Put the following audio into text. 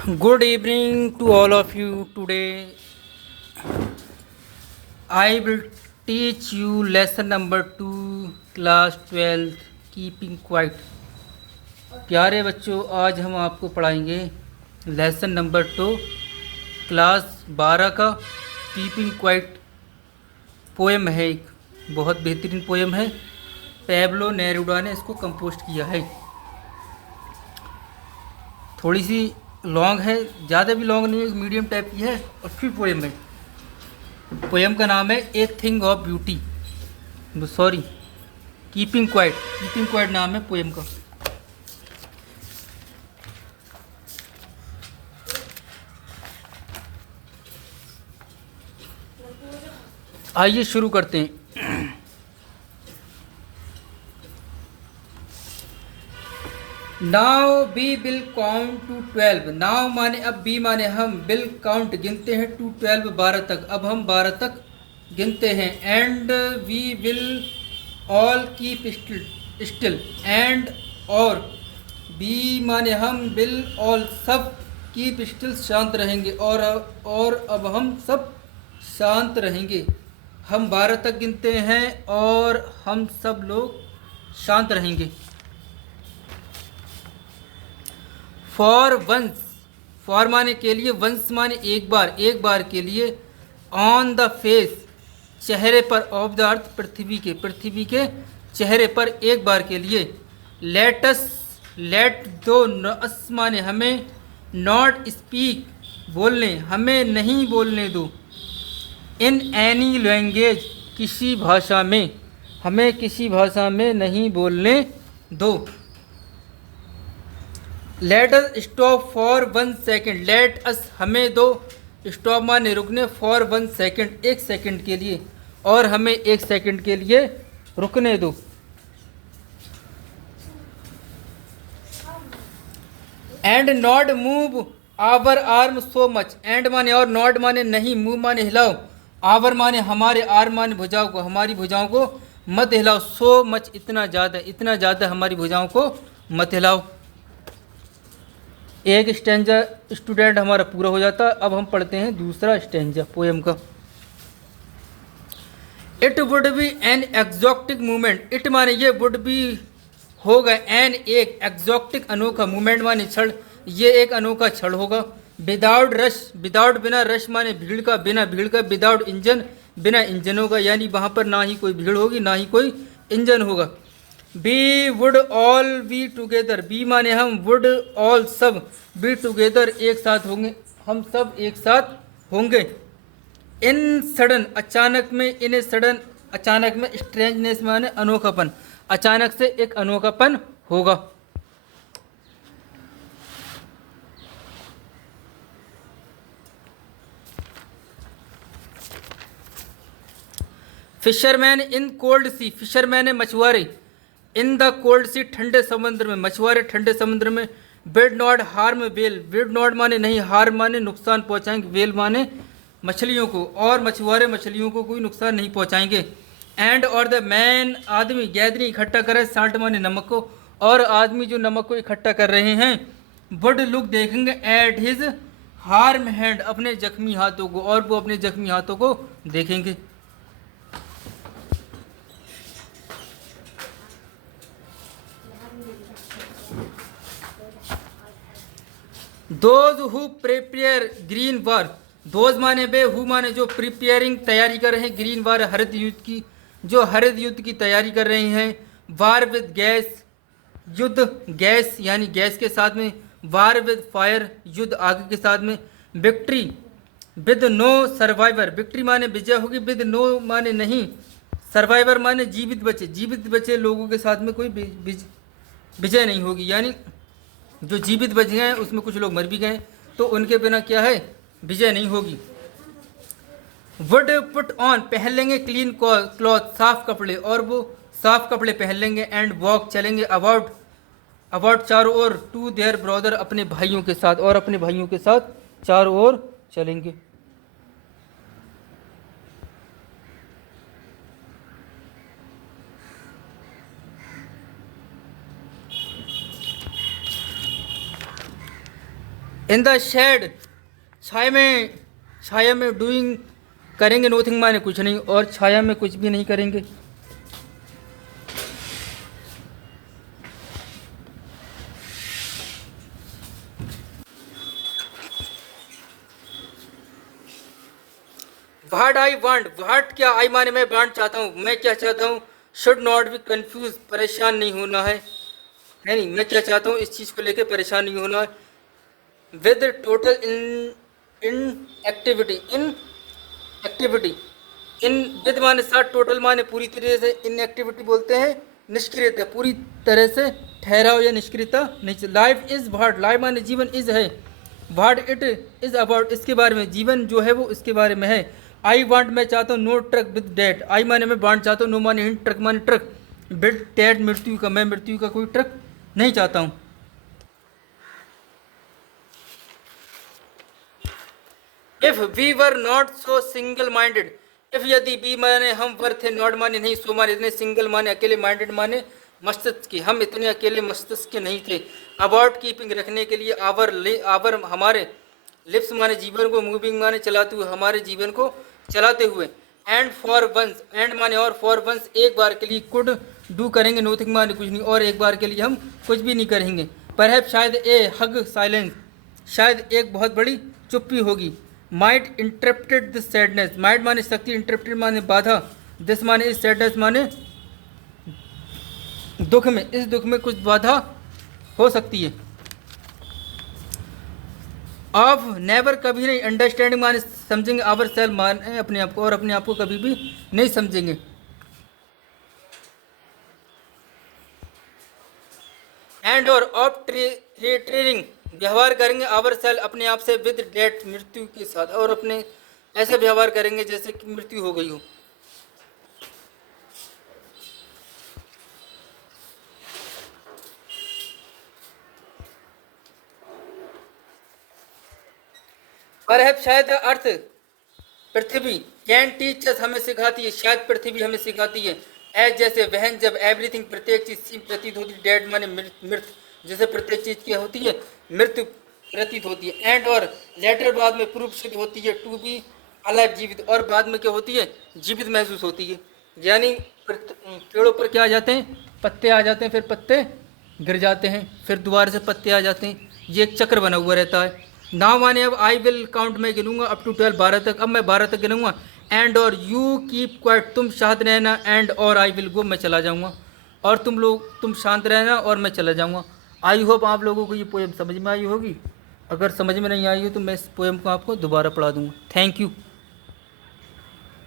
Good evening to all of you. Today I will teach you lesson number 2 class 12 keeping quiet. प्यारे बच्चों, आज हम आपको पढ़ाएंगे लेसन नंबर 2 क्लास 12 का कीपिंग क्वाइट। पोएम है, एक बहुत बेहतरीन पोएम है। पैब्लो नेरूडा ने इसको कंपोस्ट किया है। थोड़ी सी लॉन्ग है, ज़्यादा भी लॉन्ग नहीं है, मीडियम टाइप की है। अच्छी पोएम है। पोएम का नाम है a thing of beauty, sorry keeping quiet. Keeping quiet नाम है पोएम का। आइए शुरू करते हैं। Now we will count to 12। Now माने अब, बी माने हम, विल काउंट गिनते हैं, टू 12 12 तक। अब हम 12 तक गिनते हैं। And we will all keep still. And और, बी माने हम, विल ऑल सब, कीप स्टिल शांत रहेंगे। और अब हम सब शांत रहेंगे। हम 12 तक गिनते हैं और हम सब लोग शांत रहेंगे। फॉर वंस, फॉर माने के लिए, वंस माने एक बार, एक बार के लिए। ऑन द फेस, चेहरे पर। ऑफ द अर्थ, पृथ्वी के, पृथ्वी के चेहरे पर एक बार के लिए। लेटस, लेट दो, अस माने हमें। नॉट स्पीक, बोलने, हमें नहीं बोलने दो। इन एनी लैंग्वेज, किसी भाषा में, हमें किसी भाषा में नहीं बोलने दो। Let us stop for 1 second. Let us, हमें दो। स्टॉप माने रुकने, फॉर 1 सेकेंड, एक सेकेंड के लिए। और हमें एक सेकेंड के लिए रुकने दो। And not move our arm so much. And माने और, नॉट माने नहीं, मूव माने हिलाओ, आवर माने हमारे, आर्म माने भुजाओं को, हमारी भुजाओं को मत हिलाओ। सो मच, इतना ज़्यादा, इतना ज़्यादा हमारी भुजाओं को मत हिलाओ। एक स्टेंजा स्टूडेंट हमारा पूरा हो जाता। अब हम पढ़ते हैं दूसरा स्टेंजा पोएम का। It would be an exotic movement. It माने ये, वुड बी होगा, एन एक, एग्जॉक्टिक अनोखा, मूवमेंट माने क्षण, ये एक अनोखा क्षण होगा। विदाउट रश, विदाउट बिना, रश माने भीड़ का, बिना भीड़ का। विदाउट इंजन, बिना इंजनों का, यानी वहाँ पर ना ही कोई भीड़ होगी ना ही कोई इंजन होगा। We would all be together. We माने हम, वुड ऑल सब, बी टुगेदर एक साथ होंगे, हम सब एक साथ होंगे। इन सडन, अचानक में। इन सडन, अचानक में। स्ट्रेंजनेस माने अनोखापन, अचानक से एक अनोखापन होगा। Fisherman in cold sea. Fisherman है मछुआरे। इन द कोल्ड सी, ठंडे समुद्र में, मछुआरे ठंडे समुद्र में। Would not harm whale. Would not माने नहीं, हार्म माने नुकसान पहुंचाएंगे, वेल माने मछलियों को। और मछुआरे मछलियों को कोई नुकसान नहीं पहुंचाएंगे। एंड और द मैन, आदमी। गैदरिंग, इकट्ठा कर रहे, साल्ट माने नमक को। और आदमी जो नमक को इकट्ठा कर रहे हैं। वुड लुक, देखेंगे, एट हिज हार्म हैंड, अपने जख्मी हाथों को। और वो अपने जख्मी हाथों को देखेंगे। Those who prepare green war. Those माने वे, हु माने जो, प्रिपेयरिंग तैयारी कर रहे हैं, ग्रीन वार हरित युद्ध की, जो हरित युद्ध की तैयारी कर रहे हैं। वार विद गैस, युद्ध गैस यानी गैस के साथ में। वार विद फायर, युद्ध आग के साथ में। Victory with no survivor. Victory माने विजय होगी, विद नो माने नहीं, सर्वाइवर माने जीवित बचे, जीवित बचे लोगों के साथ में कोई विजय नहीं होगी। यानी जो जीवित बच गए हैं उसमें कुछ लोग मर भी गए, तो उनके बिना क्या है, विजय नहीं होगी। वुड पुट ऑन, पहन लेंगे, क्लीन क्लॉथ, साफ कपड़े, और वो साफ कपड़े पहन लेंगे। एंड वॉक, चलेंगे, अबाउट, अबाउट चारों ओर। टू देयर ब्रदर, अपने भाइयों के साथ, और अपने भाइयों के साथ चारों ओर चलेंगे। इन द शेड, छाया में डूइंग करेंगे नोथिंग माने कुछ नहीं, और छाया में कुछ भी नहीं करेंगे। व्हाट आई वांट, व्हाट क्या, आई माने मैं, वांट चाहता हूँ, मैं क्या चाहता हूँ। शुड नॉट बी कंफ्यूज, परेशान नहीं होना है नहीं, मैं क्या चाहता हूँ इस चीज़ को लेकर परेशान नहीं होना है। With total in activity, in activity, in with माने साथ, टोटल माने पूरी तरह से, इन एक्टिविटी बोलते हैं निष्क्रियता, पूरी तरह से ठहराव या निष्क्रियता नहीं। लाइफ इज व्हाट, लाइफ माने जीवन, इज है, व्हाट इट इज अबाउट, इसके बारे में, जीवन जो है वो इसके बारे में है। आई वांट मैं चाहता हूँ, नो ट्रक विद डेट, आई माने मैं, वांट चाहता हूँ, नो माने हिंट, ट्रक माने ट्रक, विद डेट मृत्यु का, मैं मृत्यु का कोई ट्रक नहीं चाहता हूँ। If we were not so single minded, if यदि बी माने हम, वर थे, नॉट माने नहीं, सो माने इतने, सिंगल माने अकेले, माइंडेड माने मस्तिष्क की, हम इतने अकेले मस्तिष्क के नहीं थे। अबाउट कीपिंग रखने के लिए, आवर हमारे, लिप्स माने जीवन को, मूविंग माने चलाते हुए, हमारे जीवन को चलाते हुए। एंड फॉर वंस, एंड माने और, फॉर वंस एक बार के लिए, कुड डू करेंगे, नोथिंग माने कुछ नहीं, और एक बार के लिए हम कुछ भी नहीं करेंगे। परहैप शायद, ए हग साइलेंस, शायद एक बहुत बड़ी चुप्पी होगी। Might interrupted this sadness, might माने शक्ति, इंटरप्टेड माने बाधा, दिस माने इस, सैडनेस माने दुख में, इस दुख में कुछ बाधा हो सकती है। ऑफ नेवर कभी नहीं, अंडरस्टैंडिंग माने समझेंगे, आवर सेल्फ माने अपने आप को, और अपने आप को कभी भी नहीं समझेंगे। एंड और ऑफ ट्रेनिंग, व्यवहार करेंगे, आवर सेल्फ अपने आप से, विद डेथ मृत्यु के साथ, और अपने ऐसे व्यवहार करेंगे जैसे कि मृत्यु हो गई हो। पर शायद अर्थ, पृथ्वी, कैन टीच अस हमें सिखाती है, शायद पृथ्वी हमें सिखाती है। एज जैसे, वहन जब, एवरीथिंग प्रत्येक चीज, सीम प्रतीत होती है, डेड माने मृत, जैसे प्रत्येक चीज क्या होती है, मृत्यु प्रतीत होती है। एंड और, लेटर बाद में, प्रूफ सिद्ध होती है, टू बी अलाइव जीवित, और बाद में क्या होती है, जीवित महसूस होती है। यानी पेड़ों पर क्या आ जाते हैं, पत्ते आ जाते हैं, फिर पत्ते गिर जाते हैं, फिर दोबारा से पत्ते आ जाते हैं, ये एक चक्र बना हुआ रहता है। नाउ माने अब, आई विल काउंट मैं गिनूंगा अप टू 12, 12 तक, अब मैं 12 तक गिनूंगा। एंड और, यू कीप क्वाइट, तुम शांत रहना, एंड और, आई विल गो, मैं चला जाऊंगा, और तुम शांत रहना और मैं चला जाऊंगा। आई होप आप लोगों को ये पोएम समझ में आई होगी। अगर समझ में नहीं आई हो तो मैं इस पोएम को आपको दोबारा पढ़ा दूंगा। Thank you.